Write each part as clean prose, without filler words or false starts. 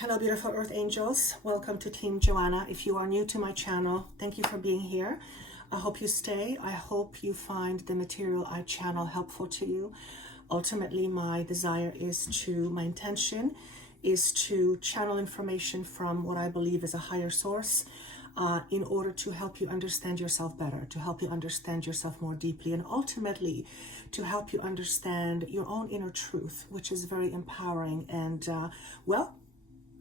Hello, beautiful Earth Angels. Welcome to Team Joanna. If you are new to my channel, thank you for being here. I hope you stay. I hope you find the material I channel helpful to you. Ultimately, my intention is to channel information from what I believe is a higher source in order to help you understand yourself better, to help you understand yourself more deeply, and ultimately to help you understand your own inner truth, which is very empowering and,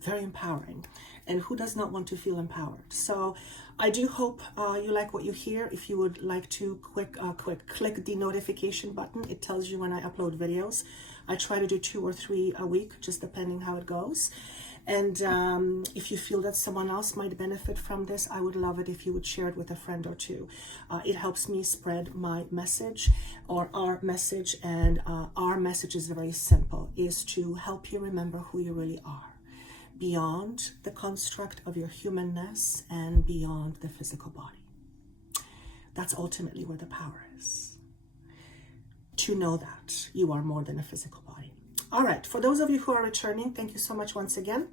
very empowering. And who does not want to feel empowered? So I do hope you like what you hear. If you would like to quick click the notification button, it tells you when I upload videos. I try to do 2 or 3 a week, just depending how it goes. And if you feel that someone else might benefit from this, I would love it if you would share it with a friend or two. It helps me spread my message or our message. And our message is very simple, is to help you remember who you really are, beyond the construct of your humanness and beyond the physical body. That's ultimately where the power is. To know that you are more than a physical body. All right, for those of you who are returning, thank you so much once again.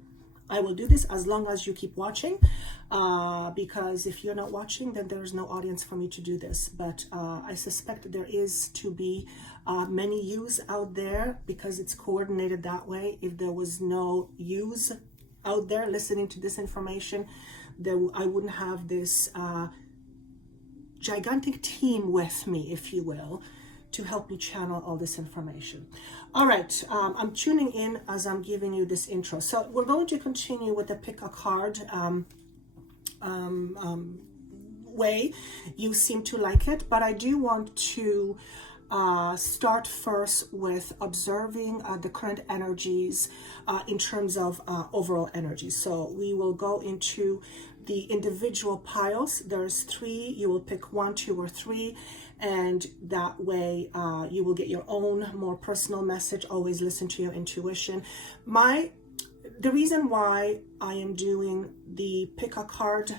I will do this as long as you keep watching, because if you're not watching, then there is no audience for me to do this. But I suspect there is to be many yous out there because it's coordinated that way. If there was no yous out there listening to this information, I wouldn't have this gigantic team with me, if you will, to help me channel all this information. All right, I'm tuning in as I'm giving you this intro. So we're going to continue with the pick a card way. You seem to like it, but I do want to start first with observing the current energies in terms of overall energy. So we will go into the individual piles. There's 3. You will pick 1, 2, or 3, and that way you will get your own more personal message. Always listen to your intuition. The reason why I am doing the pick a card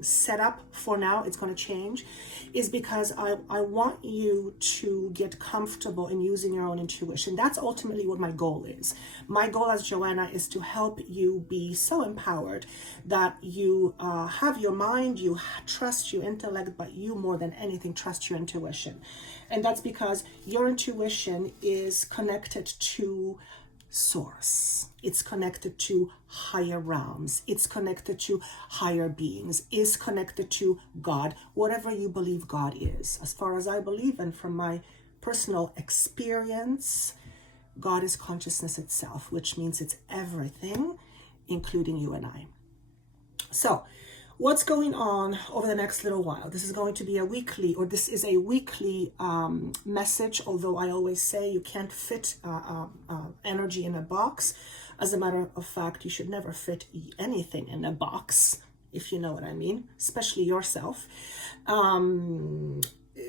setup for now, it's going to change, is because I want you to get comfortable in using your own intuition. That's ultimately what my goal is. My goal as Joanna is to help you be so empowered that you have your mind, you trust your intellect, but you more than anything trust your intuition. And that's because your intuition is connected to source. It's connected to higher realms. It's connected to higher beings. Is connected to God, whatever you believe God is. As far as I believe, and from my personal experience, God is consciousness itself, which means it's everything, including you and I. So what's going on over the next little while? This is going to be a weekly, or this is a weekly message, although I always say you can't fit energy in a box. As a matter of fact, you should never fit anything in a box, if you know what I mean, especially yourself.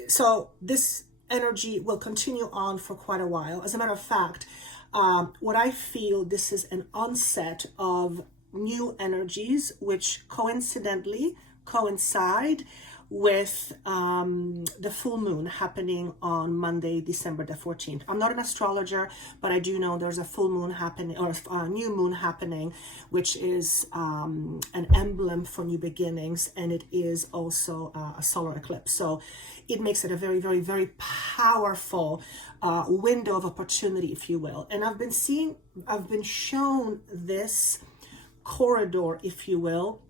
So this energy will continue on for quite a while. As a matter of fact, what I feel, this is an onset of new energies which coincidentally coincide with the full moon happening on Monday, December the 14th. I'm not an astrologer, but I do know there's a full moon happening, or a new moon happening, which is an emblem for new beginnings, and it is also a solar eclipse. So it makes it a very, very, very powerful window of opportunity, if you will. And I've been shown this corridor, if you will,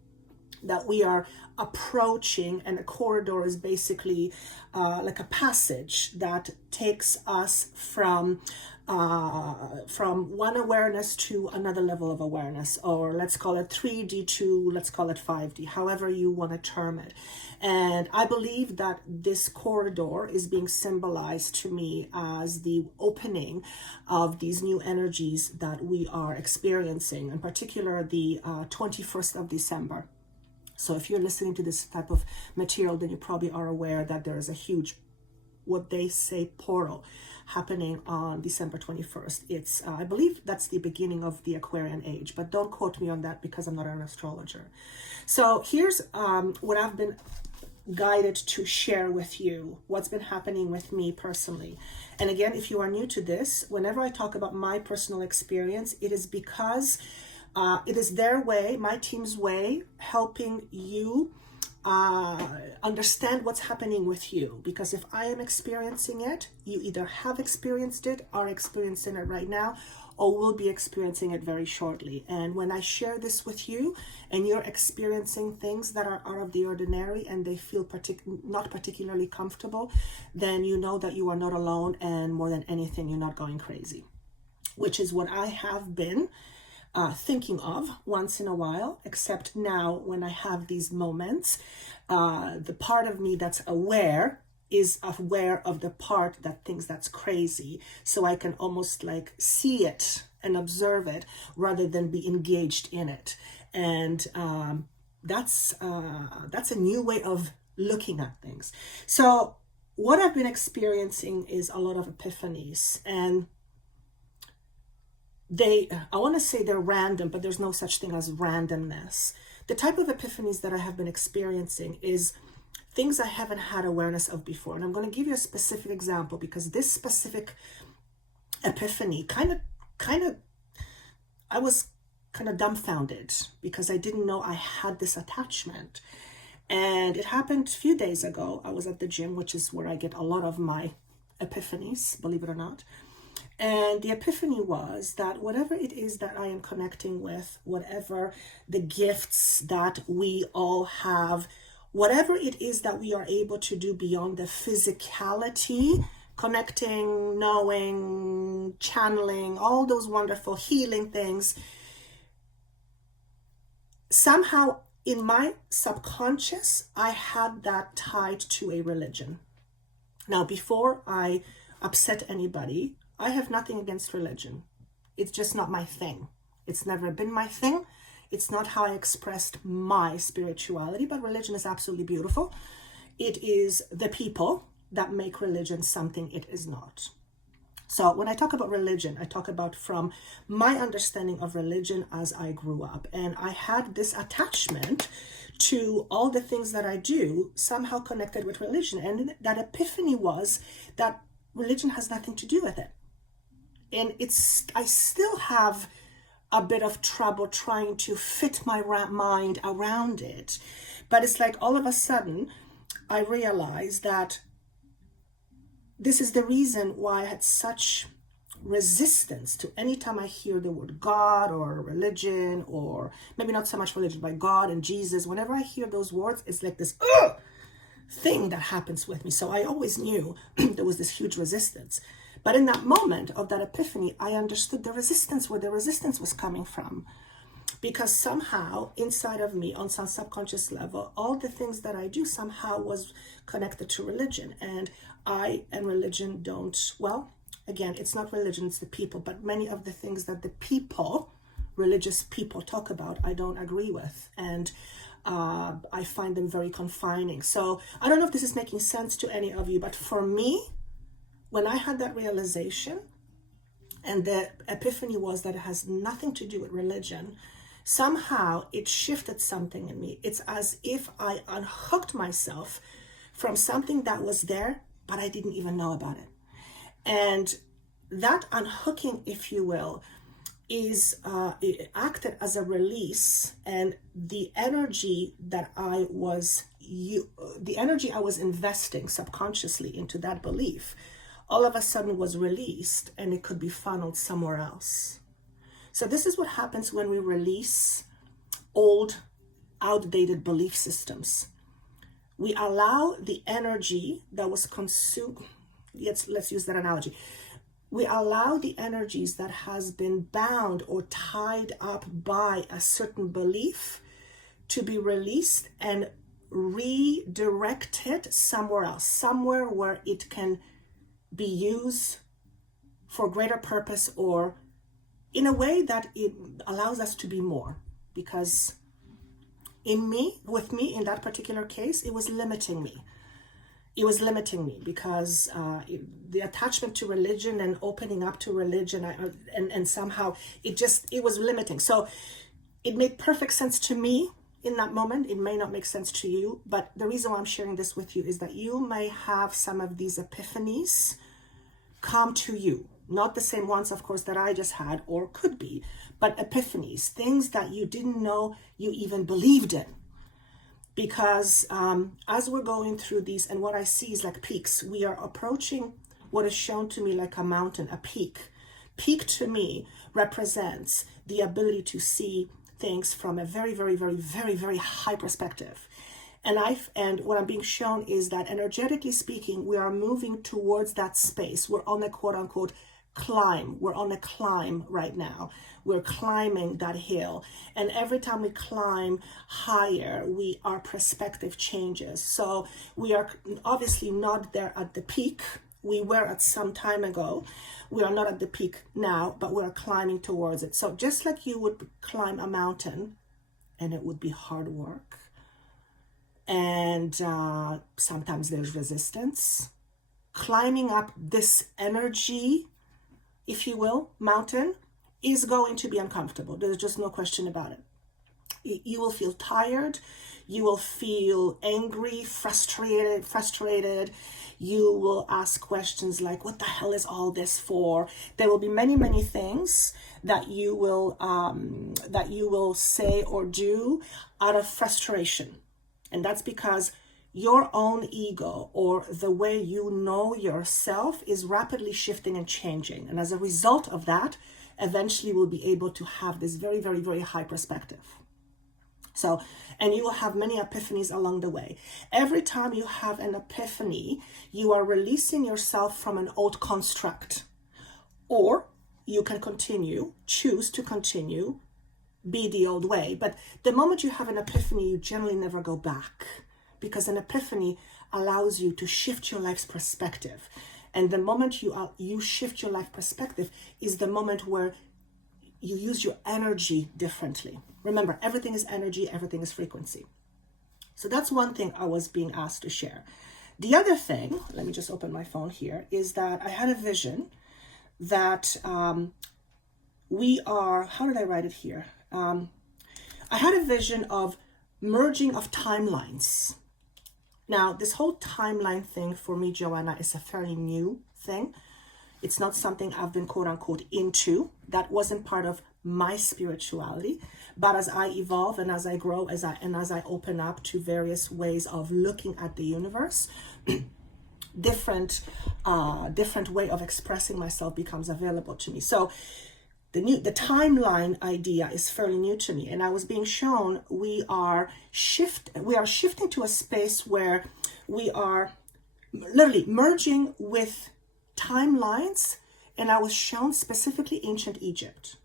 that we are approaching, and a corridor is basically like a passage that takes us from one awareness to another level of awareness, or let's call it 3D to, let's call it 5D, however you want to term it. And I believe that this corridor is being symbolized to me as the opening of these new energies that we are experiencing, in particular the 21st of December. So if you're listening to this type of material, then you probably are aware that there is a huge, what they say, portal happening on December 21st. It's, I believe that's the beginning of the Aquarian age, but don't quote me on that because I'm not an astrologer. So here's what I've been guided to share with you, what's been happening with me personally. And again, if you are new to this, whenever I talk about my personal experience, it is because It is their way, my team's way, helping you understand what's happening with you. Because if I am experiencing it, you either have experienced it, are experiencing it right now, or will be experiencing it very shortly. And when I share this with you and you're experiencing things that are out of the ordinary and they feel not particularly comfortable, then you know that you are not alone, and more than anything, you're not going crazy, which is what I have been thinking of once in a while, except now when I have these moments, the part of me that's aware is aware of the part that thinks that's crazy. So I can almost like see it and observe it rather than be engaged in it. And that's a new way of looking at things. So what I've been experiencing is a lot of epiphanies, and I want to say they're random, but there's no such thing as randomness. The type of epiphanies that I have been experiencing is things I haven't had awareness of before. And I'm going to give you a specific example, because this specific epiphany I was kind of dumbfounded because I didn't know I had this attachment. And it happened a few days ago. I was at the gym, which is where I get a lot of my epiphanies, believe it or not. And the epiphany was that whatever it is that I am connecting with, whatever the gifts that we all have, whatever it is that we are able to do beyond the physicality, connecting, knowing, channeling, all those wonderful healing things, somehow in my subconscious, I had that tied to a religion. Now, before I upset anybody, I have nothing against religion. It's just not my thing. It's never been my thing. It's not how I expressed my spirituality, but religion is absolutely beautiful. It is the people that make religion something it is not. So when I talk about religion, I talk about from my understanding of religion as I grew up. And I had this attachment to all the things that I do somehow connected with religion. And that epiphany was that religion has nothing to do with it. And I still have a bit of trouble trying to fit my mind around it. But it's like all of a sudden, I realized that this is the reason why I had such resistance to any time I hear the word God or religion, or maybe not so much religion, but God and Jesus. Whenever I hear those words, it's like this thing that happens with me. So I always knew there was this huge resistance. But in that moment of that epiphany, I understood the resistance, where the resistance was coming from. Because somehow inside of me, on some subconscious level, all the things that I do somehow was connected to religion. And I and religion don't, well, again, it's not religion, it's the people. But many of the things that the people, religious people, talk about, I don't agree with. And I find them very confining. So I don't know if this is making sense to any of you, but for me, when I had that realization, and the epiphany was that it has nothing to do with religion, somehow it shifted something in me. It's as if I unhooked myself from something that was there, but I didn't even know about it. And that unhooking, if you will, is it acted as a release, and the energy that I was investing subconsciously into that belief, all of a sudden was released, and it could be funneled somewhere else. So this is what happens when we release old, outdated belief systems. We allow the energy that was consumed, let's use that analogy. We allow the energies that has been bound or tied up by a certain belief to be released and redirected somewhere else, somewhere where it can be used for greater purpose, or in a way that it allows us to be more. Because with me in that particular case, it was limiting me. It was limiting me because the attachment to religion and opening up to religion, and somehow it was limiting. So it made perfect sense to me in that moment. It may not make sense to you, but the reason why I'm sharing this with you is that you may have some of these epiphanies come to you. Not the same ones, of course, that I just had or could be, but epiphanies, things that you didn't know you even believed in. Because as we're going through these, and what I see is like peaks, we are approaching what is shown to me like a mountain, a peak. Peak to me represents the ability to see things from a very, very, very, very, very high perspective. And what I'm being shown is that energetically speaking, we are moving towards that space. We're on a quote unquote climb. We're on a climb right now. We're climbing that hill. And every time we climb higher, our perspective changes. So we are obviously not there at the peak. We were at some time ago. We are not at the peak now, but we're climbing towards it. So just like you would climb a mountain, and it would be hard work, and sometimes there's resistance, climbing up this energy, if you will, mountain, is going to be uncomfortable. There's just no question about it. You will feel tired. You will feel angry, frustrated. You will ask questions like, what the hell is all this for? There will be many, many things that you will say or do out of frustration. And that's because your own ego, or the way you know yourself, is rapidly shifting and changing. And as a result of that, eventually we'll be able to have this very, very, very high perspective. So, and you will have many epiphanies along the way. Every time you have an epiphany, you are releasing yourself from an old construct. Or you can choose to continue, be the old way. But the moment you have an epiphany, you generally never go back, because an epiphany allows you to shift your life's perspective. And the moment you shift your life perspective is the moment where you use your energy differently. Remember, everything is energy, everything is frequency. So that's one thing I was being asked to share. The other thing, let me just open my phone here, is that I had a vision that we are, how did I write it here? I had a vision of merging of timelines. Now, this whole timeline thing for me, Joanna, is a fairly new thing. It's not something I've been quote unquote into. That wasn't part of my spirituality. But as I evolve and as I grow, as I open up to various ways of looking at the universe, different way of expressing myself becomes available to me. So the timeline idea is fairly new to me, and I was being shown we are shifting to a space where we are literally merging with timelines, and I was shown specifically ancient Egypt.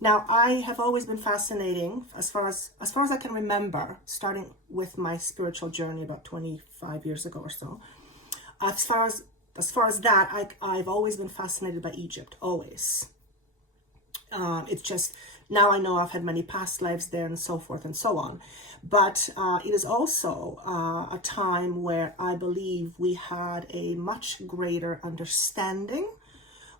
Now, I have always been fascinating as far as I can remember, starting with my spiritual journey about 25 years ago or so. As far as that, I've always been fascinated by Egypt, always. It's just, now I know I've had many past lives there and so forth and so on. But it is also a time where I believe we had a much greater understanding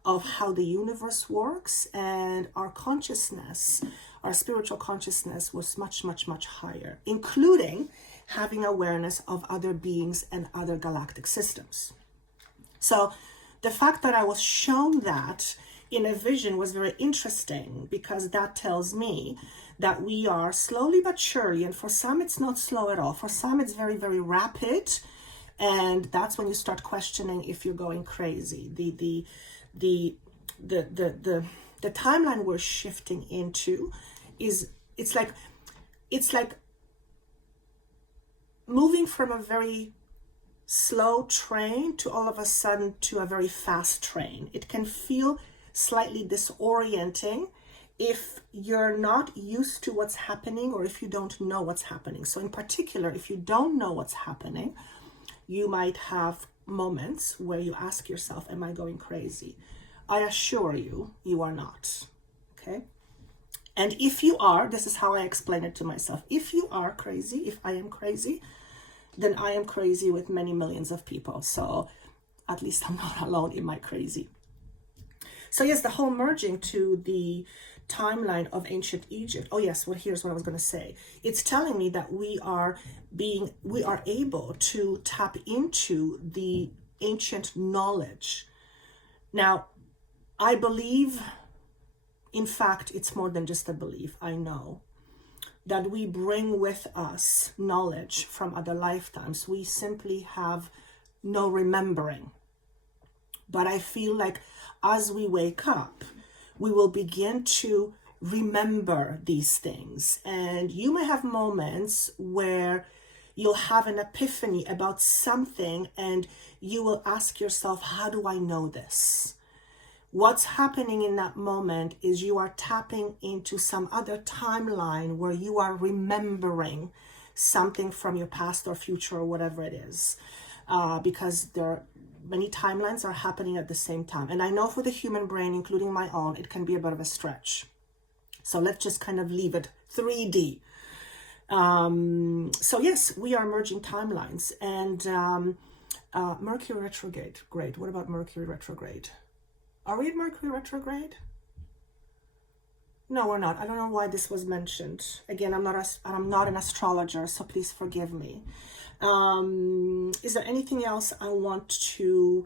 of how the universe works, and our consciousness, our spiritual consciousness, was much, much, much higher, including having awareness of other beings and other galactic systems. So the fact that I was shown that in a vision was very interesting, because that tells me that we are slowly but surely, and for some it's not slow at all, for some it's very, very rapid, and that's when you start questioning if you're going crazy. The timeline we're shifting into it's like moving from a very slow train to all of a sudden to a very fast train. It can feel slightly disorienting if you're not used to what's happening, or if you don't know what's happening. So in particular, if you don't know what's happening, you might have moments where you ask yourself, am I going crazy? I assure you, you are not. Okay? And if you are, this is how I explain it to myself. If you are crazy, if I am crazy, then I am crazy with many millions of people. So at least I'm not alone in my crazy. So yes, the whole merging to the timeline of ancient Egypt. Oh yes, well, here's what I was going to say. It's telling me that we are able to tap into the ancient knowledge. Now, I believe, in fact, it's more than just a belief, I know, that we bring with us knowledge from other lifetimes. We simply have no remembering. But I feel like as we wake up, we will begin to remember these things. And you may have moments where you'll have an epiphany about something and you will ask yourself, how do I know this? What's happening in that moment is you are tapping into some other timeline where you are remembering something from your past or future or whatever it is, because there are many timelines are happening at the same time. And I know for the human brain, including my own, it can be a bit of a stretch. So let's just kind of leave it 3D. So yes, we are merging timelines. And Mercury retrograde, great. What about Mercury retrograde? Are we in Mercury retrograde? No, we're not. I don't know why this was mentioned. Again, I'm not an astrologer, so please forgive me. Is there anything else I want to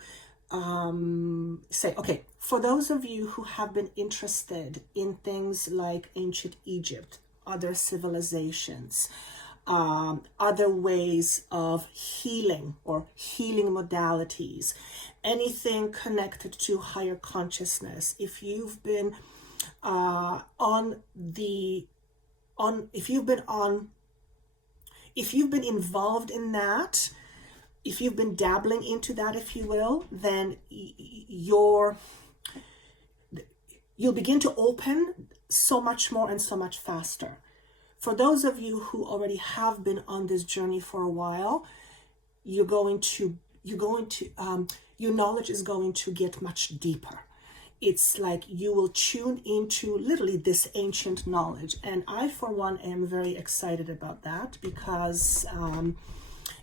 say? Okay, for those of you who have been interested in things like ancient Egypt, other civilizations, other ways of healing or healing modalities, anything connected to higher consciousness, if you've been if you've been involved in that, if you've been dabbling into that, if you will, then you'll begin to open so much more and so much faster. For those of you who already have been on this journey for a while, your knowledge is going to get much deeper. It's like you will tune into literally this ancient knowledge. And I, for one, am very excited about that because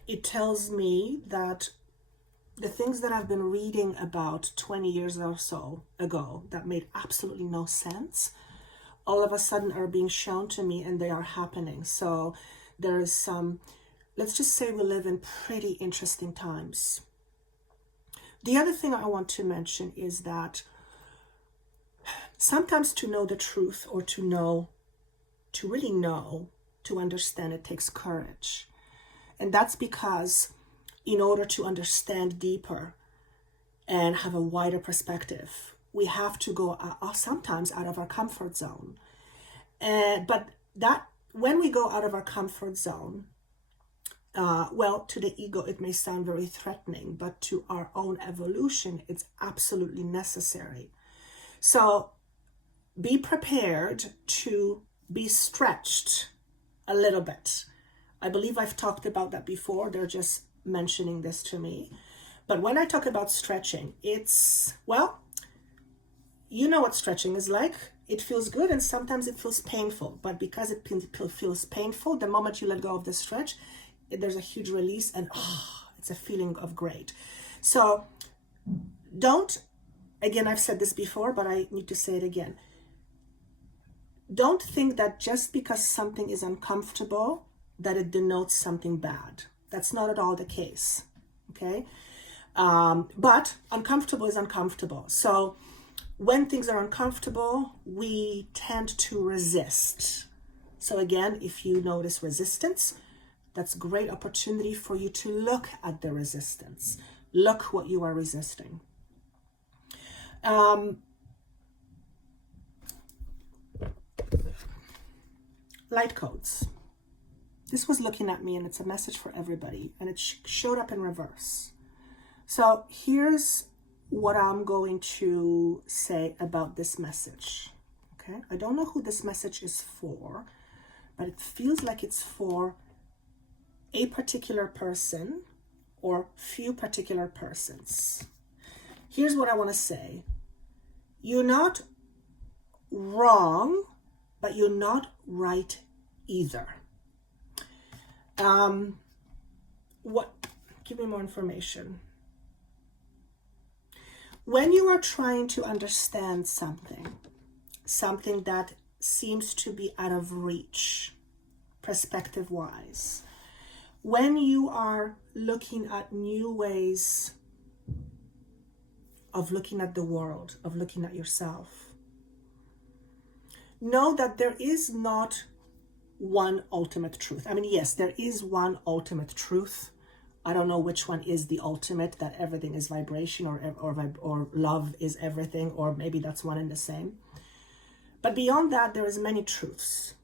it tells me that the things that I've been reading about 20 years or so ago that made absolutely no sense, all of a sudden are being shown to me and they are happening. So there is some, let's just say we live in pretty interesting times. The other thing I want to mention is that sometimes to know the truth or to really know, to understand, it takes courage. And that's because in order to understand deeper and have a wider perspective, we have to go sometimes out of our comfort zone. But that when we go out of our comfort zone, well, to the ego, it may sound very threatening, but to our own evolution, it's absolutely necessary. So be prepared to be stretched a little bit. I believe I've talked about that before. They're just mentioning this to me. But when I talk about stretching, it's, well, you know what stretching is like. It feels good and sometimes it feels painful. But because it feels painful, the moment you let go of the stretch, there's a huge release and it's a feeling of great. So don't, again, I've said this before, but I need to say it again. Don't think that just because something is uncomfortable, that it denotes something bad. That's not at all the case, okay? But uncomfortable is uncomfortable. So when things are uncomfortable, we tend to resist. So again, if you notice resistance, that's a great opportunity for you to look at the resistance. Look what you are resisting. Light codes. This was looking at me and it's a message for everybody and it showed up in reverse. So here's what I'm going to say about this message. Okay, I don't know who this message is for, but it feels like it's for a particular person or few particular persons. Here's what I want to say. You're not wrong, but you're not right either. Give me more information. When you are trying to understand something that seems to be out of reach, perspective-wise, when you are looking at new ways of looking at the world, of looking at yourself. Know that there is not one ultimate truth. I mean, yes, there is one ultimate truth. I don't know which one is the ultimate, that everything is vibration, or love is everything, or maybe that's one and the same. But beyond that, there is many truths.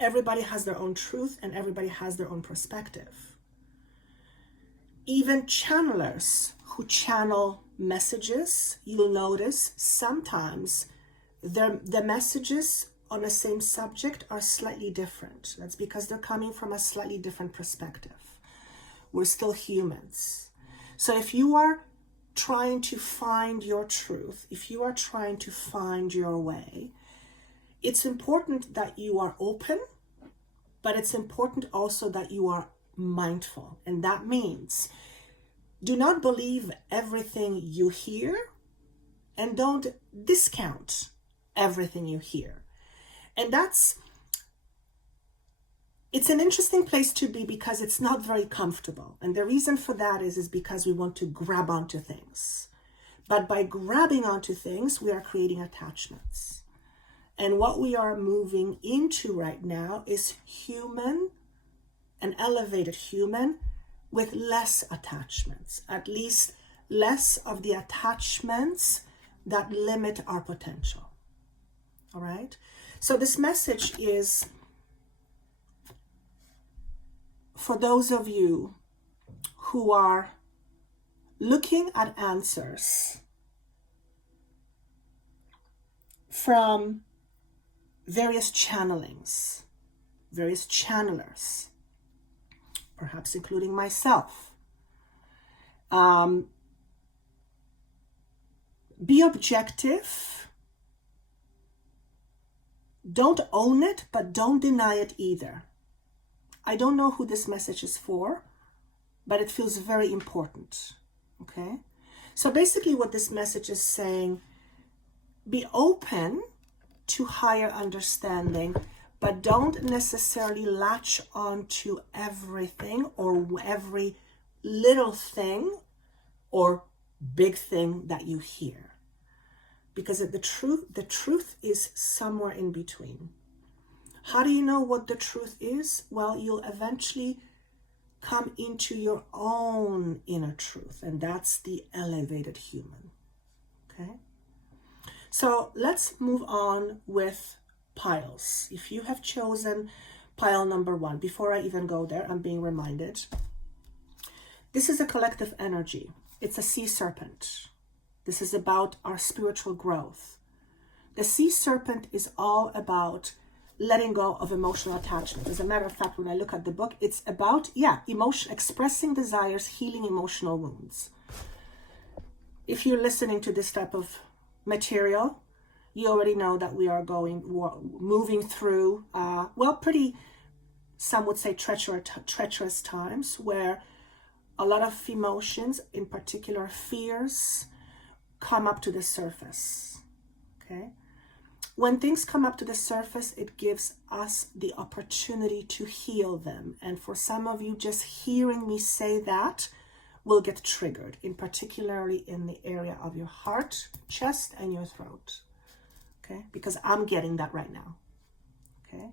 Everybody has their own truth, and everybody has their own perspective. Even channelers who channel messages, you'll notice sometimes the messages on the same subject are slightly different. That's because they're coming from a slightly different perspective. We're still humans. So if you are trying to find your truth, if you are trying to find your way, it's important that you are open, but it's important also that you are mindful. And that means do not believe everything you hear, and don't discount everything you hear. And it's an interesting place to be, because it's not very comfortable. And the reason for that is because we want to grab onto things. But by grabbing onto things, we are creating attachments. And what we are moving into right now is human, an elevated human with less attachments, at least less of the attachments that limit our potential. All right? So this message is for those of you who are looking at answers from various channelings, various channelers, perhaps including myself. Be objective. Don't own it, but don't deny it either. I don't know who this message is for, but it feels very important. Okay? So basically what this message is saying, be open to higher understanding, but don't necessarily latch on to everything or every little thing or big thing that you hear. Because the truth is somewhere in between. How do you know what the truth is? Well, you'll eventually come into your own inner truth, and that's the elevated human. Okay? So let's move on with piles. If you have chosen pile number 1, before I even go there, I'm being reminded. This is a collective energy. It's a sea serpent. This is about our spiritual growth. The sea serpent is all about letting go of emotional attachment. As a matter of fact, when I look at the book, it's about, emotion, expressing desires, healing emotional wounds. If you're listening to this type of material, you already know that we are moving through, pretty, some would say treacherous times, where a lot of emotions, in particular fears, come up to the surface. Okay? When things come up to the surface, it gives us the opportunity to heal them. And for some of you, just hearing me say that will get triggered, particularly in the area of your heart, chest, and your throat. Okay? Because I'm getting that right now. Okay?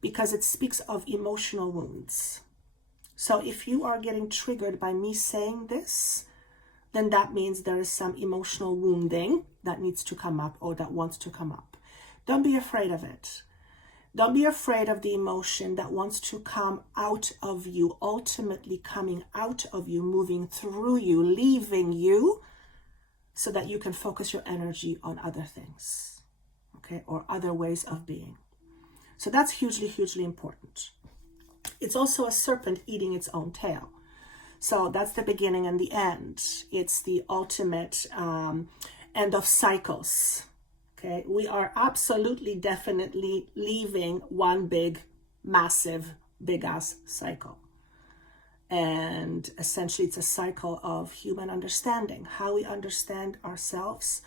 Because it speaks of emotional wounds. So if you are getting triggered by me saying this, then that means there is some emotional wounding that needs to come up, or that wants to come up. Don't be afraid of it. Don't be afraid of the emotion that wants to come out of you, ultimately coming out of you, moving through you, leaving you, so that you can focus your energy on other things, okay, or other ways of being. So that's hugely, hugely important. It's also a serpent eating its own tail. So that's the beginning and the end. It's the ultimate end of cycles. Okay, we are absolutely, definitely leaving one big, massive, big-ass cycle. And essentially, it's a cycle of human understanding, how we understand ourselves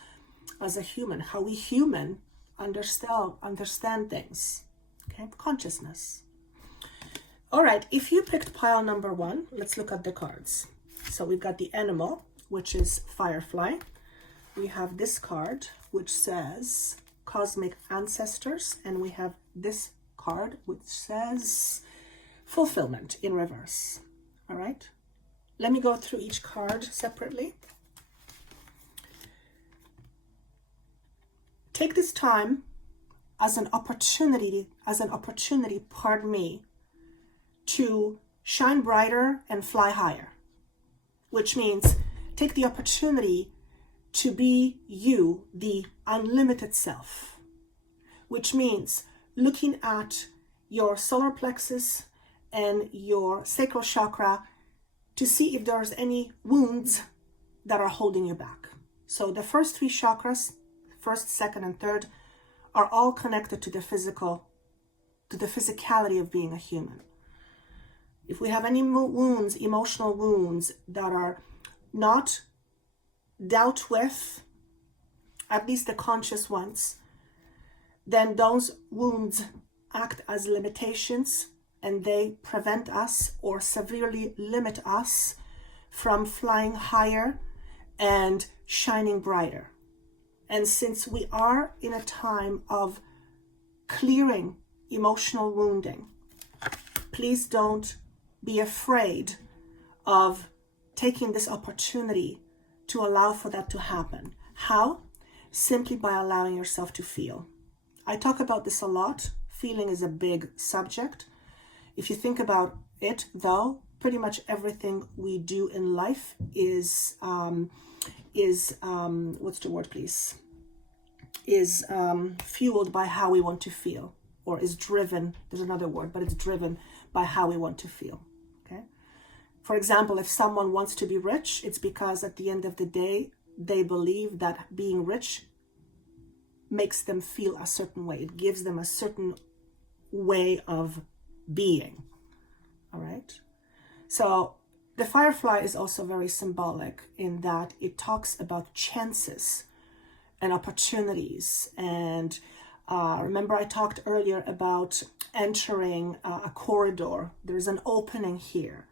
as a human, how we human understand things. Okay, consciousness. All right, if you picked pile number 1, let's look at the cards. So we've got the animal, which is Firefly. We have this card, which says Cosmic Ancestors, and we have this card, which says Fulfillment in reverse. All right. Let me go through each card separately. Take this time as an opportunity, pardon me, to shine brighter and fly higher, which means take the opportunity to be you, the unlimited self, which means looking at your solar plexus and your sacral chakra to see if there's any wounds that are holding you back. So the first three chakras, first, second, and third, are all connected to the physical, to the physicality of being a human. If we have any wounds, emotional wounds that are not dealt with, at least the conscious ones, then those wounds act as limitations, and they prevent us or severely limit us from flying higher and shining brighter. And since we are in a time of clearing emotional wounding, please don't be afraid of taking this opportunity to allow for that to happen. How? Simply by allowing yourself to feel. I talk about this a lot. Feeling is a big subject. If you think about it, though, pretty much everything we do in life is what's the word, please? Is fueled by how we want to feel, or is driven. There's another word, but it's driven by how we want to feel. Okay. For example, if someone wants to be rich, it's because at the end of the day, they believe that being rich makes them feel a certain way. It gives them a certain way of being. All right. So the firefly is also very symbolic in that it talks about chances and opportunities. And remember I talked earlier about entering a corridor. There's an opening here.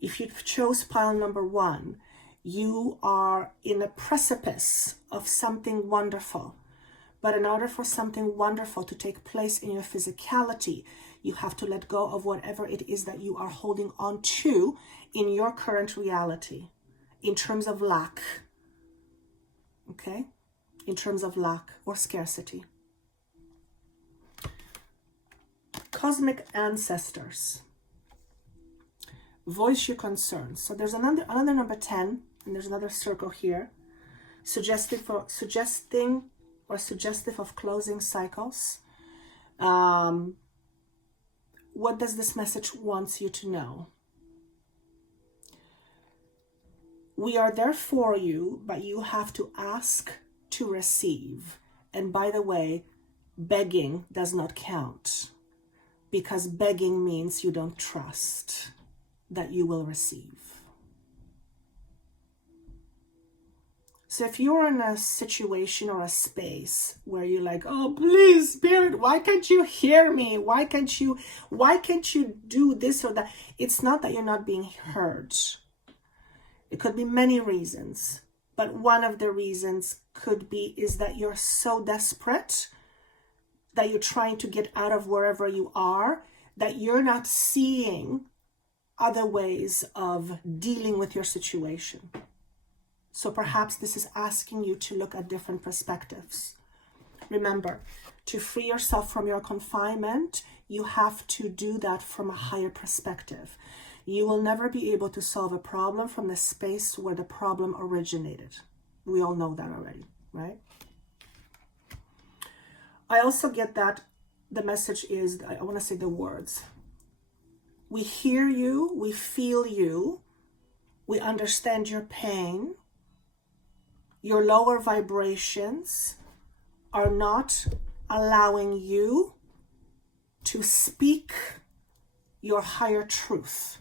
If you chose pile number 1, you are in a precipice of something wonderful. But in order for something wonderful to take place in your physicality, you have to let go of whatever it is that you are holding on to in your current reality, in terms of lack. Okay? In terms of lack or scarcity. Cosmic Ancestors. Voice your concerns. So there's another number 10, and there's another circle here, suggestive of closing cycles. What does this message want you to know? We are there for you, but you have to ask to receive. And by the way, begging does not count, because begging means you don't trust that you will receive. So if you're in a situation or a space where you're like, oh, please, Spirit, why can't you hear me? Why can't you do this or that? It's not that you're not being heard. It could be many reasons, but one of the reasons is that you're so desperate that you're trying to get out of wherever you are, that you're not seeing other ways of dealing with your situation. So perhaps this is asking you to look at different perspectives. Remember, to free yourself from your confinement, you have to do that from a higher perspective. You will never be able to solve a problem from the space where the problem originated. We all know that already, right? I also get that the message is, I want to say the words. We hear you, we feel you, we understand your pain. Your lower vibrations are not allowing you to speak your higher truth.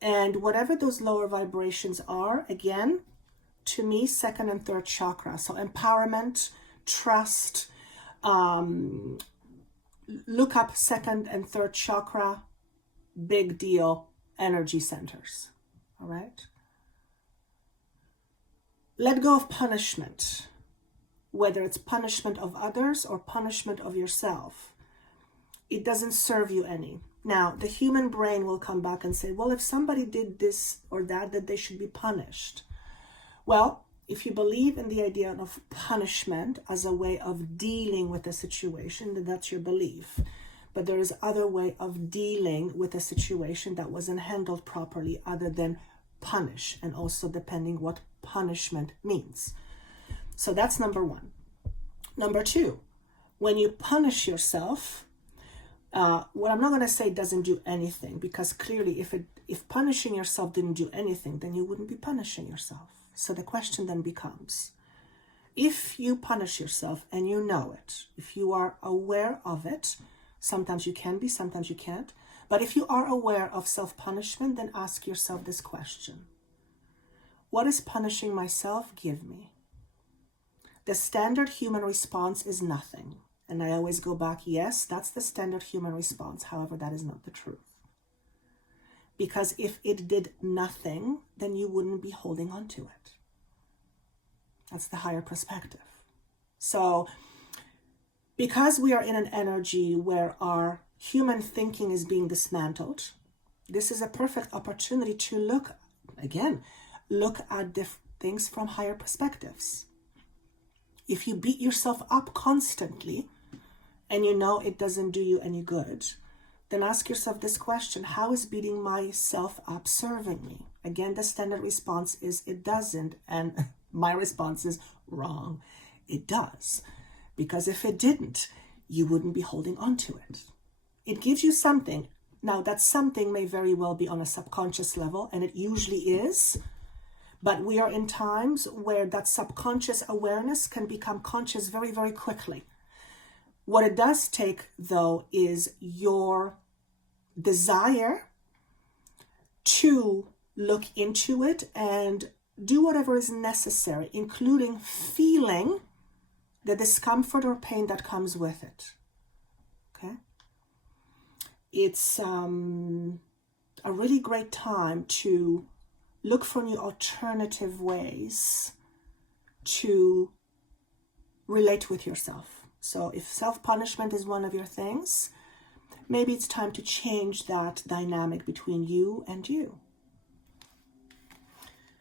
And whatever those lower vibrations are, again, to me, second and third chakra. So empowerment, trust, look up second and third chakra, big deal, energy centers. All right? Let go of punishment, whether it's punishment of others or punishment of yourself. It doesn't serve you any. Now, the human brain will come back and say, well, if somebody did this or that, that they should be punished. Well, if you believe in the idea of punishment as a way of dealing with a situation, then that's your belief. But there is other way of dealing with a situation that wasn't handled properly other than punish, and also depending what punishment means. So that's number one. Number two, when you punish yourself, what I'm not going to say doesn't do anything, because clearly if punishing yourself didn't do anything, then you wouldn't be punishing yourself. So the question then becomes, if you punish yourself and you know it, if you are aware of it, sometimes you can be, sometimes you can't, but if you are aware of self-punishment, then ask yourself this question: what is punishing myself give me? The standard human response is nothing. And I always go back, yes, that's the standard human response. However, that is not the truth. Because if it did nothing, then you wouldn't be holding on to it. That's the higher perspective. So, because we are in an energy where our human thinking is being dismantled, this is a perfect opportunity to look at things from higher perspectives. If you beat yourself up constantly and you know it doesn't do you any good, then ask yourself this question: how is beating myself up serving me? Again, the standard response is it doesn't, and my response is wrong. It does. Because if it didn't, you wouldn't be holding on to it. It gives you something. Now, that something may very well be on a subconscious level, and it usually is. But we are in times where that subconscious awareness can become conscious very, very quickly. What it does take, though, is your desire to look into it and do whatever is necessary, including feeling the discomfort or pain that comes with it. Okay? It's a really great time to look for new alternative ways to relate with yourself. So if self-punishment is one of your things, maybe it's time to change that dynamic between you and you.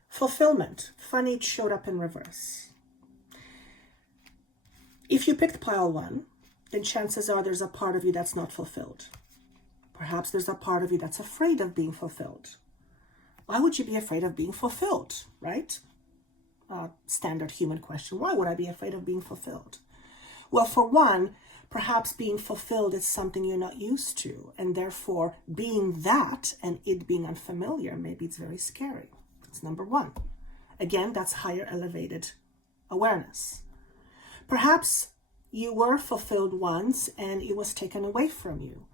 Fulfillment. Funny, it showed up in reverse. If you picked pile one, then chances are there's a part of you that's not fulfilled. Perhaps there's a part of you that's afraid of being fulfilled. Why would you be afraid of being fulfilled, right? Standard human question. Why would I be afraid of being fulfilled? Well, for one, perhaps being fulfilled is something you're not used to, and therefore being that and it being unfamiliar, maybe it's very scary. That's number one. Again, that's higher elevated awareness. Perhaps you were fulfilled once and it was taken away from you.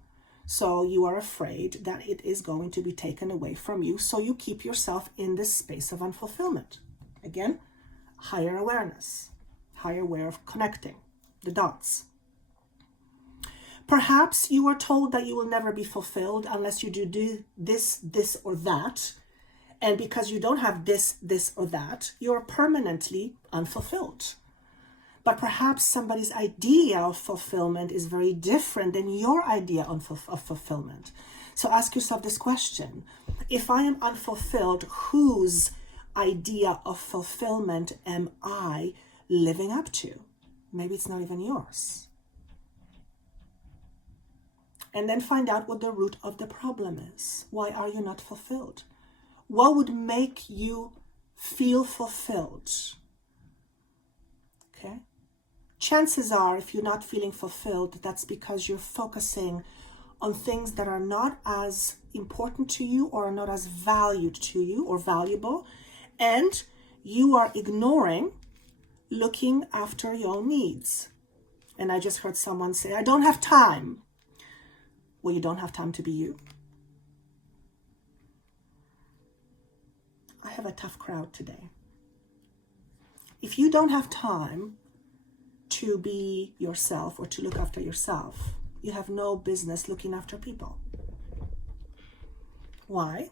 So you are afraid that it is going to be taken away from you. So you keep yourself in this space of unfulfillment. Again, higher awareness, higher way of connecting the dots. Perhaps you were told that you will never be fulfilled unless you do this, or that. And because you don't have this, or that, you're permanently unfulfilled. But perhaps somebody's idea of fulfillment is very different than your idea of fulfillment. So ask yourself this question: if I am unfulfilled, whose idea of fulfillment am I living up to? Maybe it's not even yours. And then find out what the root of the problem is. Why are you not fulfilled? What would make you feel fulfilled? Okay? Chances are, if you're not feeling fulfilled, that's because you're focusing on things that are not as important to you or are not as valued to you or valuable, and you are ignoring looking after your own needs. And I just heard someone say, I don't have time. Well, you don't have time to be you. I have a tough crowd today. If you don't have time to be yourself or to look after yourself, you have no business looking after people. Why?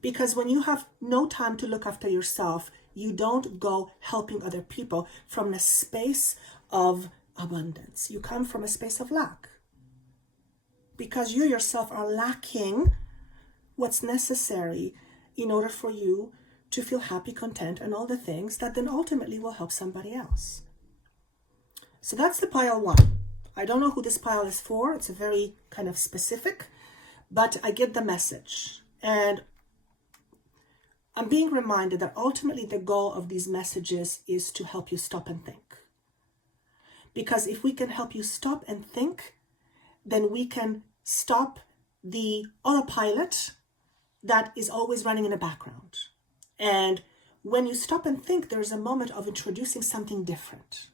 Because when you have no time to look after yourself, You don't go helping other people from a space of abundance. You come from a space of lack, because you yourself are lacking what's necessary in order for you to feel happy, content, and all the things that then ultimately will help somebody else. So that's the pile 1. I don't know who this pile is for. It's a very kind of specific, but I get the message. And I'm being reminded that ultimately the goal of these messages is to help you stop and think. Because if we can help you stop and think, then we can stop the autopilot that is always running in the background. And when you stop and think, there's a moment of introducing something different.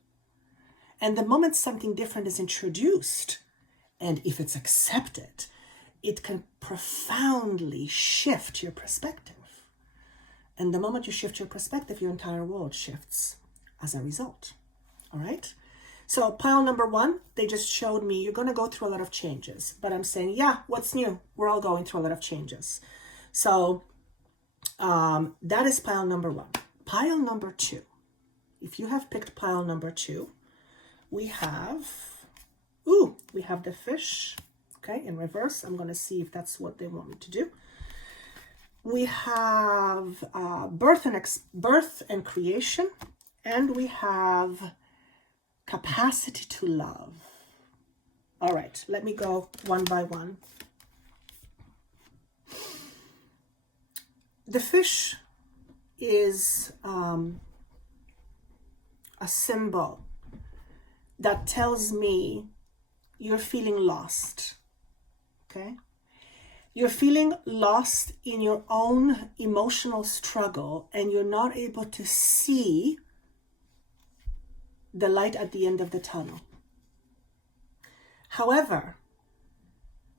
And the moment something different is introduced, and if it's accepted, it can profoundly shift your perspective. And the moment you shift your perspective, your entire world shifts as a result. All right? So pile number 1, they just showed me you're going to go through a lot of changes. But I'm saying, yeah, what's new? We're all going through a lot of changes. So that is pile number 1. Pile number 2. If you have picked pile number 2, we have the fish, okay, in reverse. I'm going to see if that's what they want me to do. We have birth and creation, and we have capacity to love. All right, let me go one by one. The fish is a symbol that tells me you're feeling lost, okay? You're feeling lost in your own emotional struggle, and you're not able to see the light at the end of the tunnel. However,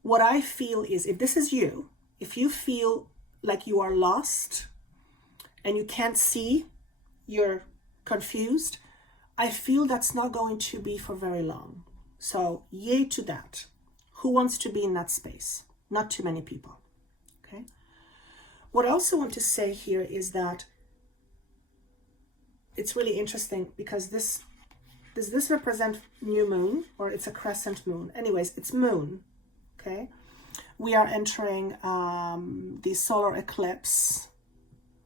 what I feel is, if this is you, if you feel like you are lost and you can't see, you're confused, I feel that's not going to be for very long. So yay to that. Who wants to be in that space? Not too many people. Okay. What I also want to say here is that it's really interesting, because does this represent new moon, or it's a crescent moon? Anyways, it's moon. Okay. We are entering the solar eclipse.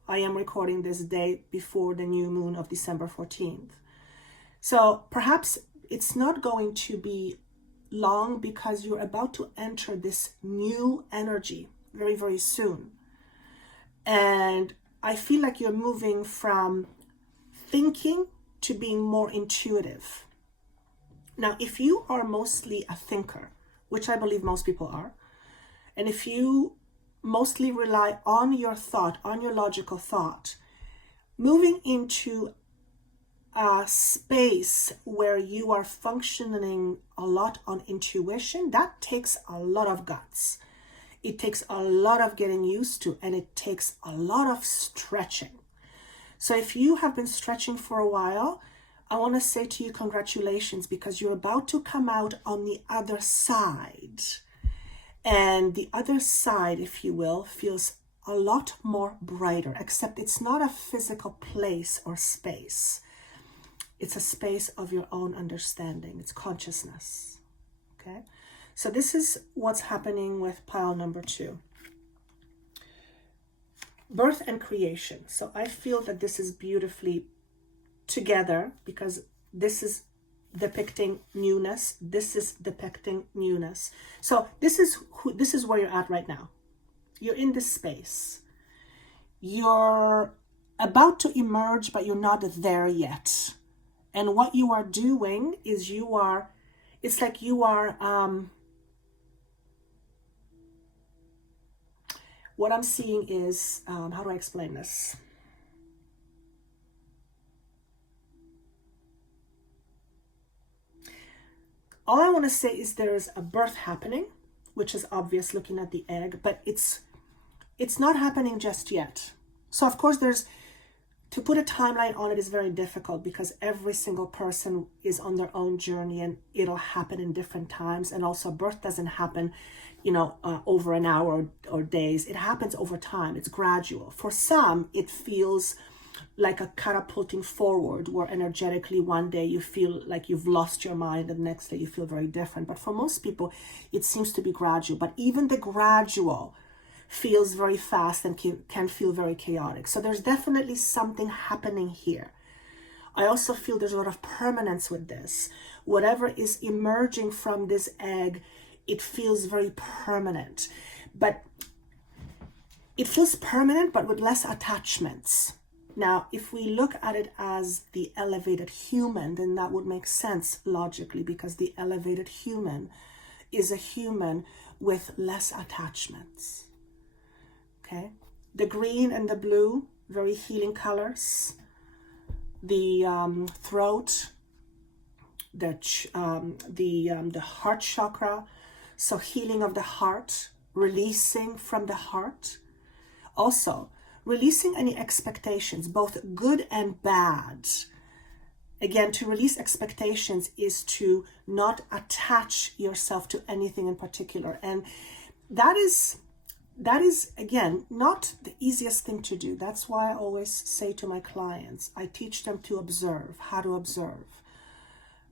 I am recording this day before the new moon of December 14th. So perhaps it's not going to be long, because you're about to enter this new energy very, very soon. And I feel like you're moving from thinking to being more intuitive. Now, if you are mostly a thinker, which I believe most people are, and if you mostly rely on your thought, on your logical thought, moving into a space where you are functioning a lot on intuition, that takes a lot of guts. It takes a lot of getting used to, and it takes a lot of stretching. So if you have been stretching for a while, I want to say to you, congratulations, because you're about to come out on the other side. And the other side, if you will, feels a lot more brighter, except it's not a physical place or space. It's a space of your own understanding. It's consciousness. Okay? So this is what's happening with pile number 2. Birth and creation. So I feel that this is beautifully together, because this is depicting newness. This is depicting newness. So this is where you're at right now. You're in this space. You're about to emerge, but you're not there yet. And what you are doing is it's like you are, what I'm seeing is, how do I explain this? All I want to say is there is a birth happening, which is obvious looking at the egg, but it's not happening just yet. So of course to put a timeline on it is very difficult, because every single person is on their own journey, and it'll happen in different times. And also birth doesn't happen, over an hour or days. It happens over time. It's gradual. For some, it feels like a catapulting forward, where energetically one day you feel like you've lost your mind and the next day you feel very different. But for most people, it seems to be gradual. But even the gradual feels very fast and can feel very chaotic. So there's definitely something happening here. I also feel there's a lot of permanence with this. Whatever is emerging from this egg, it feels very permanent. But it feels permanent, but with less attachments. Now, if we look at it as the elevated human, then that would make sense logically, because the elevated human is a human with less attachments. Okay? The green and the blue, very healing colors. The throat, the heart chakra, so healing of the heart, releasing from the heart. Also, releasing any expectations, both good and bad. Again, to release expectations is to not attach yourself to anything in particular. And that is, again, not the easiest thing to do. That's why I always say to my clients, I teach them to observe, how to observe.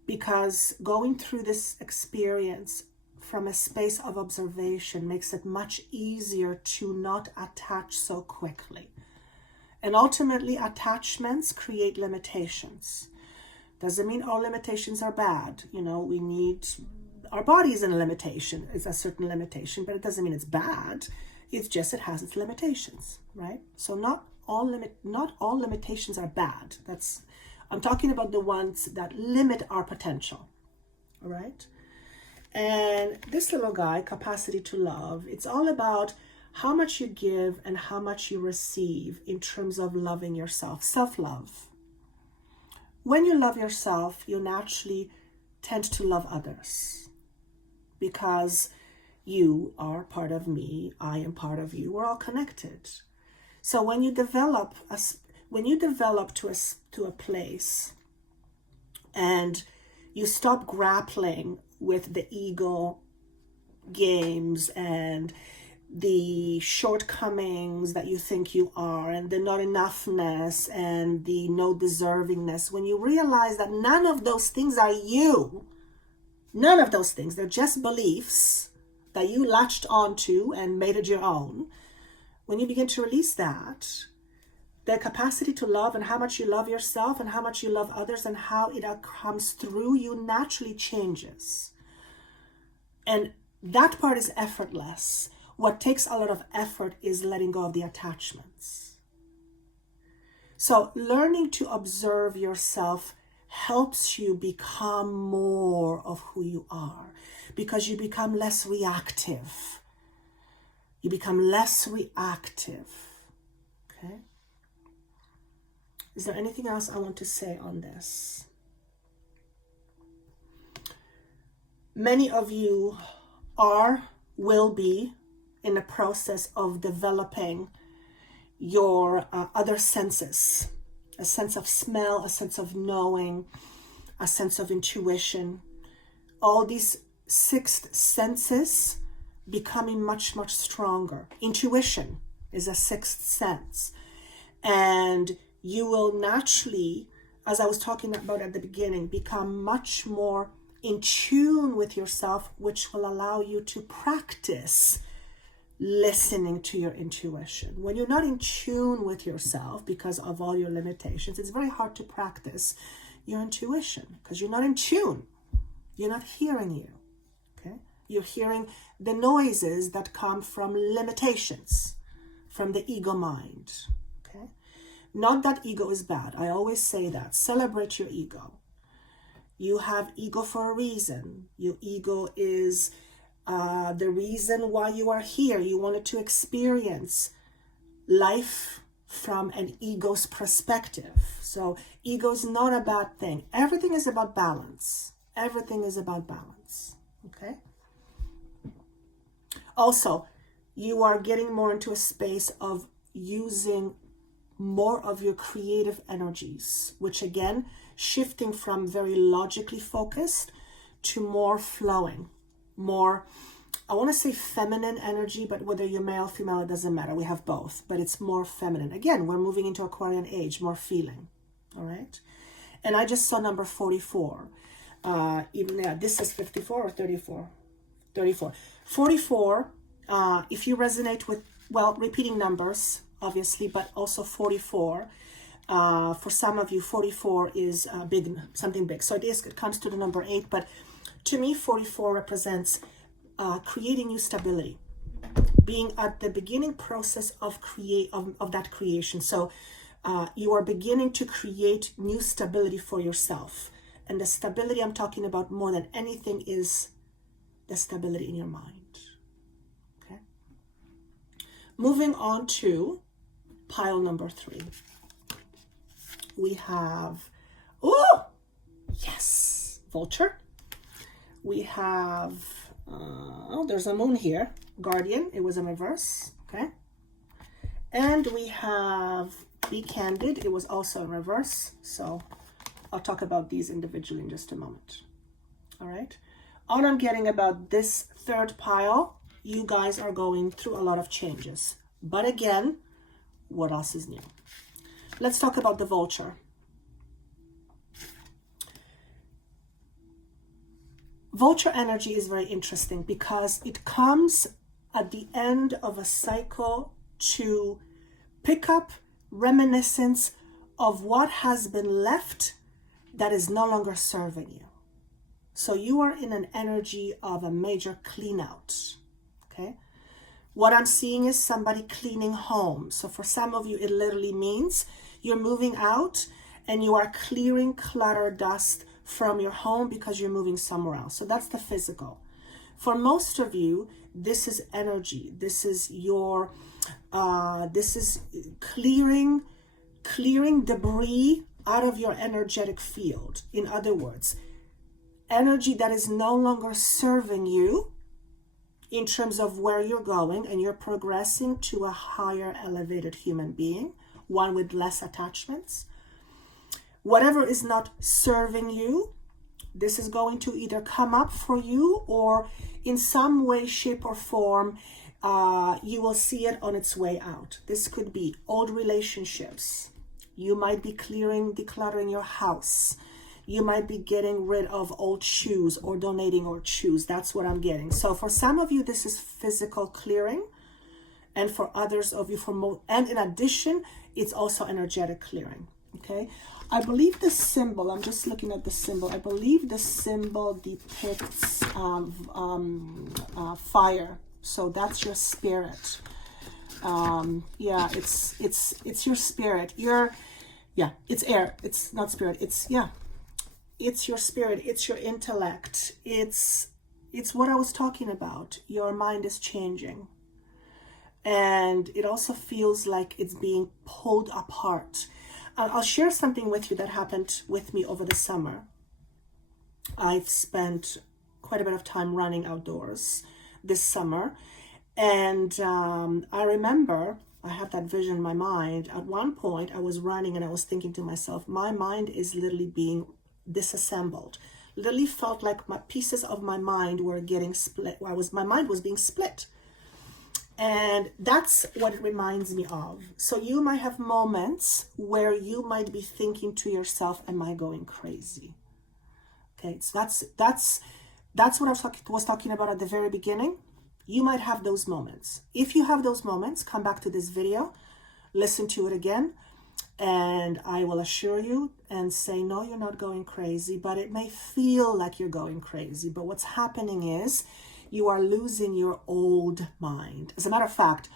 Because going through this experience from a space of observation makes it much easier to not attach so quickly. And ultimately, attachments create limitations. Doesn't mean all limitations are bad. You know, we need, our body is a limitation, it's a certain limitation, but it doesn't mean it's bad. It's just, it has its limitations, right? So not all limitations are bad. I'm talking about the ones that limit our potential, all right? And this little guy, capacity to love, it's all about how much you give and how much you receive in terms of loving yourself, self-love. When you love yourself, you naturally tend to love others, because you are part of me, I am part of you, we're all connected. So when you develop to a place and you stop grappling with the ego games and the shortcomings that you think you are, and the not enoughness and the no deservingness, when you realize that none of those things are you, none of those things, they're just beliefs that you latched onto and made it your own. When you begin to release that, the capacity to love and how much you love yourself and how much you love others and how it comes through you naturally changes. And that part is effortless. What takes a lot of effort is letting go of the attachments. So learning to observe yourself helps you become more of who you are, because you become less reactive. You become less reactive. Okay? Is there anything else I want to say on this? Many of you will be in the process of developing your other senses, a sense of smell, a sense of knowing, a sense of intuition. All these sixth senses becoming much, much stronger. Intuition is a sixth sense. And you will naturally, as I was talking about at the beginning, become much more in tune with yourself, which will allow you to practice listening to your intuition. When you're not in tune with yourself because of all your limitations, it's very hard to practice your intuition because you're not in tune. You're not hearing you. Okay? You're hearing the noises that come from limitations, from the ego mind. Okay? Not that ego is bad. I always say that. Celebrate your ego. You have ego for a reason. Your ego is the reason why you are here. You wanted to experience life from an ego's perspective. So ego is not a bad thing. Everything is about balance. Everything is about balance. Okay? Also, you are getting more into a space of using more of your creative energies, which again, shifting from very logically focused to more flowing, more I want to say feminine energy, but whether you're male, female, it doesn't matter. We have both, but it's more feminine. Again, we're moving into Aquarian age, more feeling. All right. And I just saw number 44. Even yeah, this is 54 or 34? 34. 44, if you resonate with, well, repeating numbers, obviously, but also 44. For some of you, 44 is big, something big. So it comes to the number 8, but to me, 44 represents creating new stability, being at the beginning process of that creation. So you are beginning to create new stability for yourself. And the stability I'm talking about more than anything is the stability in your mind. Okay. Moving on to pile number 3. We have, oh, yes, vulture. We have, there's a moon here, guardian. It was in reverse, okay. And we have be candid. It was also in reverse. So I'll talk about these individually in just a moment. All right. All I'm getting about this third pile, you guys are going through a lot of changes. But again, what else is new? Let's talk about the vulture. Vulture energy is very interesting because it comes at the end of a cycle to pick up reminiscence of what has been left that is no longer serving you. So you are in an energy of a major clean out, okay? What I'm seeing is somebody cleaning home. So for some of you, it literally means you're moving out and you are clearing clutter, dust from your home because you're moving somewhere else. So that's the physical. For most of you, this is energy. This is your, this is clearing debris out of your energetic field. In other words, energy that is no longer serving you in terms of where you're going, and you're progressing to a higher elevated human being, one with less attachments. Whatever is not serving you, this is going to either come up for you or in some way, shape, or form, you will see it on its way out. This could be old relationships. You might be decluttering your house. You might be getting rid of old shoes or donating old shoes. That's what I'm getting. So for some of you, this is physical clearing. And for others of you, and in addition, it's also energetic clearing. Okay. I believe the symbol, I'm just looking at the symbol. I believe the symbol depicts fire. So that's your spirit. Yeah, it's your spirit. It's air. It's not spirit. It's your spirit. It's your intellect. It's what I was talking about. Your mind is changing. And it also feels like it's being pulled apart. I'll share something with you that happened with me over the summer. I've spent quite a bit of time running outdoors this summer. And I remember I have that vision in my mind. At one point, I was running and I was thinking to myself, my mind is literally being disassembled. Literally felt like pieces of my mind were getting split. My mind was being split. And that's what it reminds me of. So you might have moments where you might be thinking to yourself, am I going crazy? Okay, so that's what I was talking about at the very beginning. You might have those moments. If you have those moments, come back to this video, listen to it again, and I will assure you and say, no, you're not going crazy, but it may feel like you're going crazy. But what's happening is you are losing your old mind. As a matter of fact,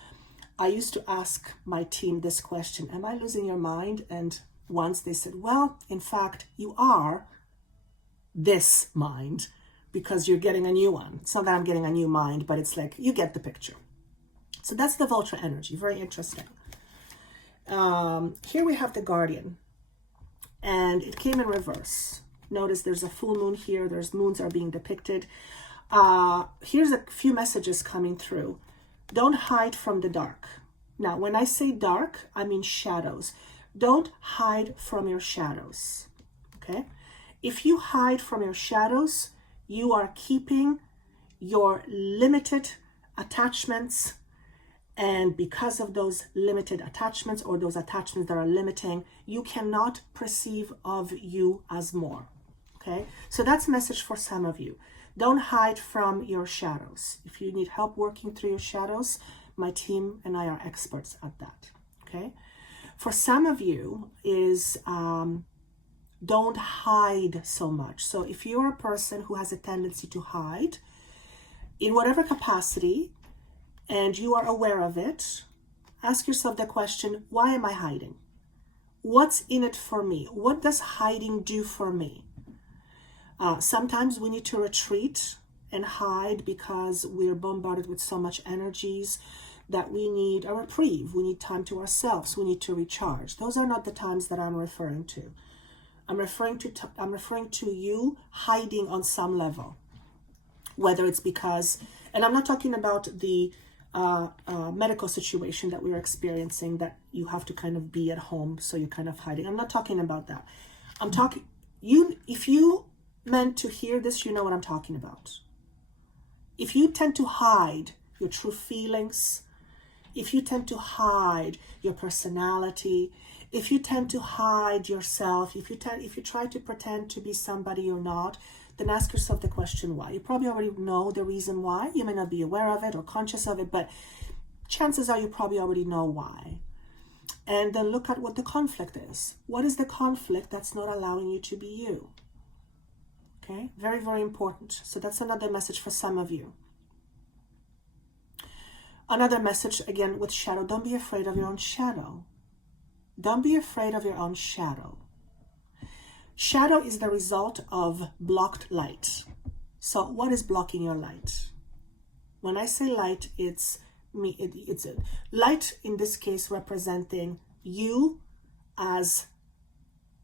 I used to ask my team this question, am I losing your mind? And once they said, well, in fact, you are this mind because you're getting a new one. It's not that I'm getting a new mind, but it's like, you get the picture. So that's the vulture energy. Very interesting. Here we have the guardian, and it came in reverse. Notice there's a full moon here. There's moons are being depicted. Here's a few messages coming through. Don't hide from the dark. Now, when I say dark, I mean shadows. Don't hide from your shadows. Okay? If you hide from your shadows, you are keeping your limited attachments, and because of those limited attachments, or those attachments that are limiting, you cannot perceive of you as more. Okay, so that's a message for some of you. Don't hide from your shadows. If you need help working through your shadows, my team and I are experts at that. Okay, for some of you is don't hide so much. So if you're a person who has a tendency to hide in whatever capacity, and you are aware of it, ask yourself the question, why am I hiding? What's in it for me? What does hiding do for me? Sometimes we need to retreat and hide because we're bombarded with so much energies that we need a reprieve. We need time to ourselves. We need to recharge. Those are not the times that I'm referring to. I'm referring to you hiding on some level, whether it's because, and I'm not talking about the medical situation that we're experiencing, that you have to kind of be at home, so you're kind of hiding. I'm not talking about that. I'm talking, if you meant to hear this, you know what I'm talking about. If you tend to hide your true feelings, if you tend to hide your personality, if you tend to hide yourself, if you try to pretend to be somebody you're not, then ask yourself the question why. You probably already know the reason why. You may not be aware of it or conscious of it, but chances are you probably already know why. And then look at what the conflict is. What is the conflict that's not allowing you to be you? Okay, very, very important. So that's another message for some of you. Another message, again, with shadow, don't be afraid of your own shadow. Don't be afraid of your own shadow. Shadow is the result of blocked light. So what is blocking your light? When I say light, it's light in this case representing you as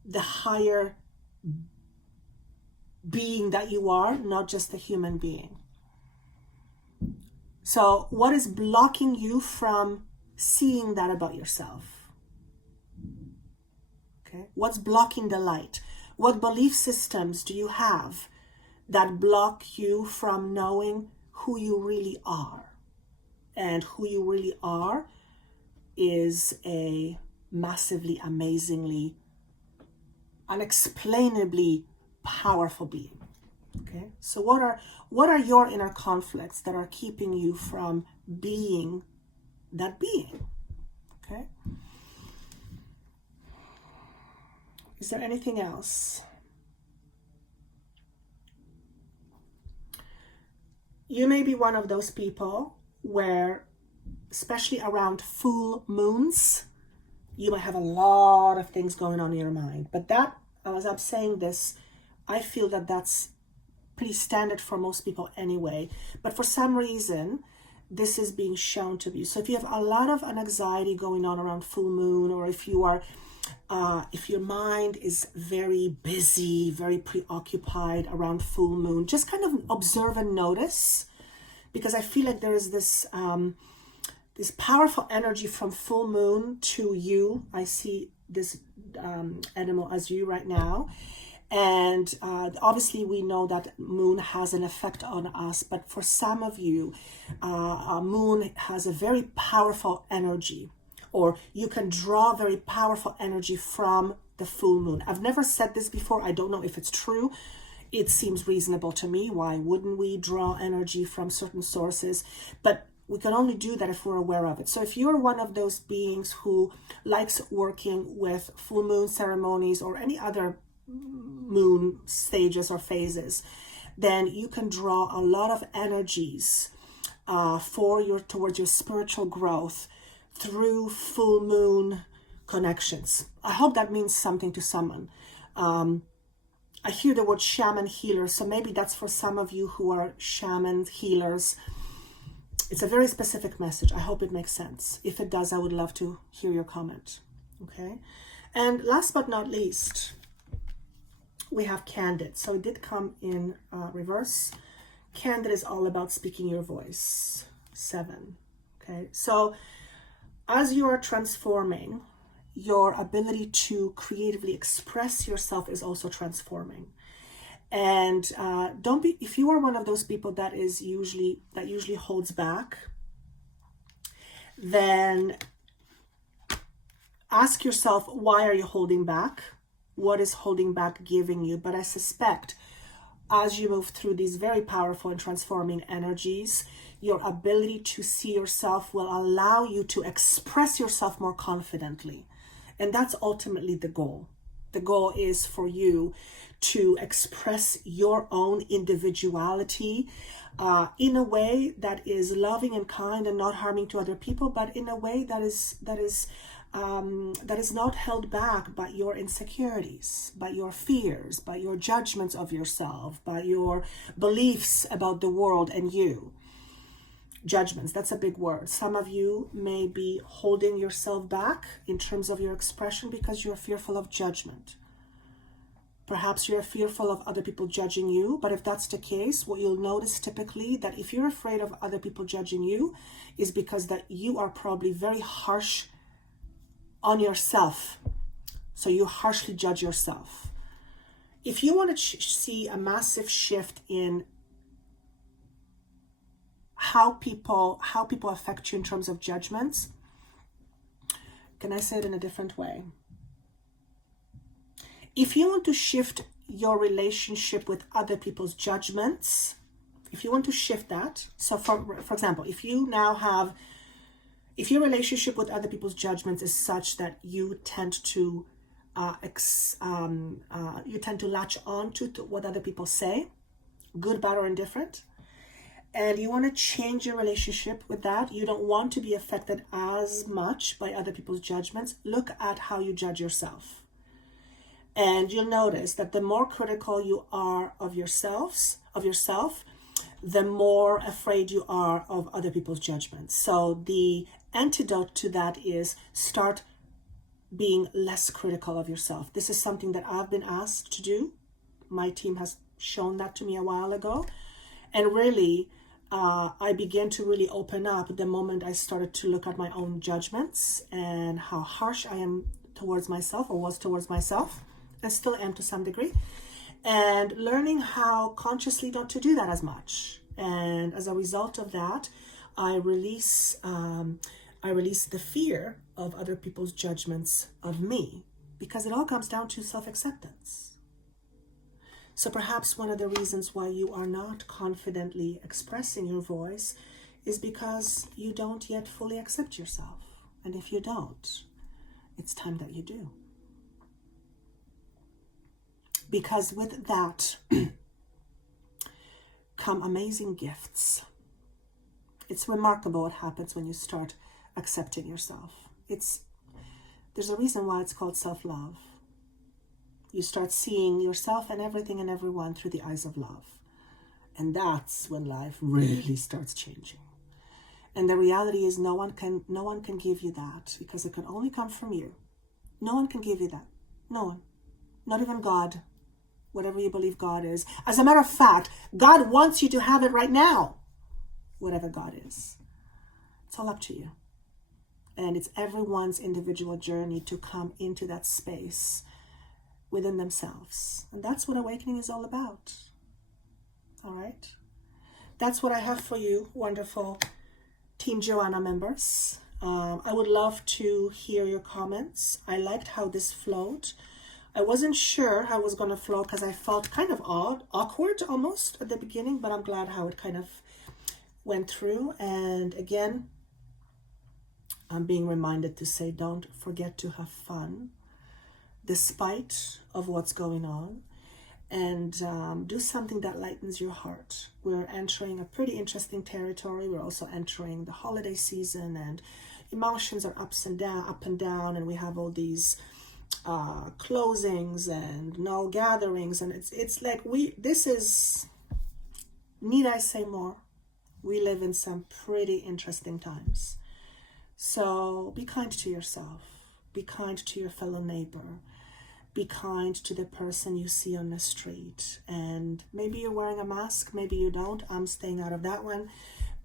the higher being that you are, not just a human being. So what is blocking you from seeing that about yourself? Okay, what's blocking the light? What belief systems do you have that block you from knowing who you really are? And who you really are is a massively, amazingly, unexplainably powerful being. Okay, so what are your inner conflicts that are keeping you from being that being? Okay. Is there anything else? You may be one of those people where, especially around full moons, you might have a lot of things going on in your mind. But that, as I'm saying this, I feel that that's pretty standard for most people anyway. But for some reason, this is being shown to be. So if you have a lot of anxiety going on around full moon, or if you are if your mind is very busy, very preoccupied around full moon, just kind of observe and notice, because I feel like there is this this powerful energy from full moon to you. I see this animal as you right now. And obviously we know that moon has an effect on us, but for some of you, moon has a very powerful energy, or you can draw very powerful energy from the full moon. I've never said this before. I don't know if it's true. It seems reasonable to me. Why wouldn't we draw energy from certain sources? But we can only do that if we're aware of it. So if you're one of those beings who likes working with full moon ceremonies or any other moon stages or phases, then you can draw a lot of energies towards your spiritual growth through full moon connections. I hope that means something to someone. I hear the word shaman healer, so maybe that's for some of you who are shaman healers. It's a very specific message. I hope it makes sense. If it does, I would love to hear your comment. Okay. And last but not least, we have candid. So it did come in reverse. Candid is all about speaking your voice. 7. Okay. So as you are transforming, your ability to creatively express yourself is also transforming. And don't be, if you are one of those people that usually holds back, then ask yourself, why are you holding back? What is holding back giving you? But I suspect as you move through these very powerful and transforming energies, your ability to see yourself will allow you to express yourself more confidently. And that's ultimately the goal. The goal is for you to express your own individuality in a way that is loving and kind and not harming to other people, but in a way that is not held back by your insecurities, by your fears, by your judgments of yourself, by your beliefs about the world and you. Judgments, that's a big word. Some of you may be holding yourself back in terms of your expression because you're fearful of judgment. Perhaps you're fearful of other people judging you, but if that's the case, what you'll notice typically, that if you're afraid of other people judging you, is because that you are probably very harsh on yourself. So you harshly judge yourself. If you want to see a massive shift in how people affect you in terms of judgments, can I say it in a different way? If you want to shift your relationship with other people's judgments, if you want to shift that, so for example, if your relationship with other people's judgments is such that you tend to latch on to what other people say, good, bad, or indifferent, and you want to change your relationship with that, you don't want to be affected as much by other people's judgments, look at how you judge yourself. And you'll notice that the more critical you are of yourself, the more afraid you are of other people's judgments. So the antidote to that is start being less critical of yourself. This is something that I've been asked to do. My team has shown that to me a while ago. And really, I began to really open up the moment I started to look at my own judgments and how harsh I am towards myself, or was towards myself, and still am to some degree, and learning how consciously not to do that as much. And as a result of that, I release the fear of other people's judgments of me, because it all comes down to self-acceptance. So perhaps one of the reasons why you are not confidently expressing your voice is because you don't yet fully accept yourself. And if you don't, it's time that you do. Because with that come amazing gifts. It's remarkable what happens when you start accepting yourself. There's a reason why it's called self-love. You start seeing yourself and everything and everyone through the eyes of love. And that's when life really starts changing. And the reality is no one can give you that, because it can only come from you. No one can give you that. No one. Not even God. Whatever you believe God is. As a matter of fact, God wants you to have it right now. Whatever God is. It's all up to you. And it's everyone's individual journey to come into that space within themselves. And that's what awakening is all about. All right? That's what I have for you, wonderful Team Joanna members. I would love to hear your comments. I liked how this flowed. I wasn't sure how it was going to flow because I felt kind of awkward almost at the beginning, but I'm glad how it kind of went through. And again, I'm being reminded to say, don't forget to have fun despite of what's going on, and do something that lightens your heart. We're entering a pretty interesting territory. We're also entering the holiday season, and emotions are up and down, and we have all these closings and no gatherings, and it's like need I say more? We live in some pretty interesting times. So be kind to yourself, be kind to your fellow neighbor, be kind to the person you see on the street. And maybe you're wearing a mask, maybe you don't. I'm staying out of that one.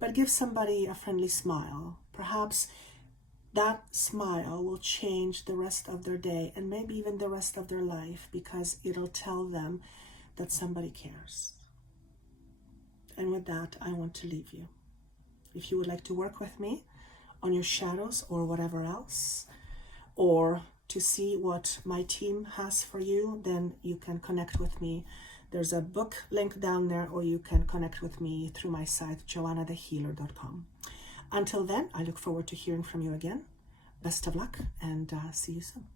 But give somebody a friendly smile. Perhaps that smile will change the rest of their day, and maybe even the rest of their life, because it'll tell them that somebody cares. And with that, I want to leave you. If you would like to work with me on your shadows or whatever else, or to see what my team has for you, then you can connect with me. There's a book link down there, or you can connect with me through my site, joannathehealer.com. Until then, I look forward to hearing from you again. Best of luck, and see you soon.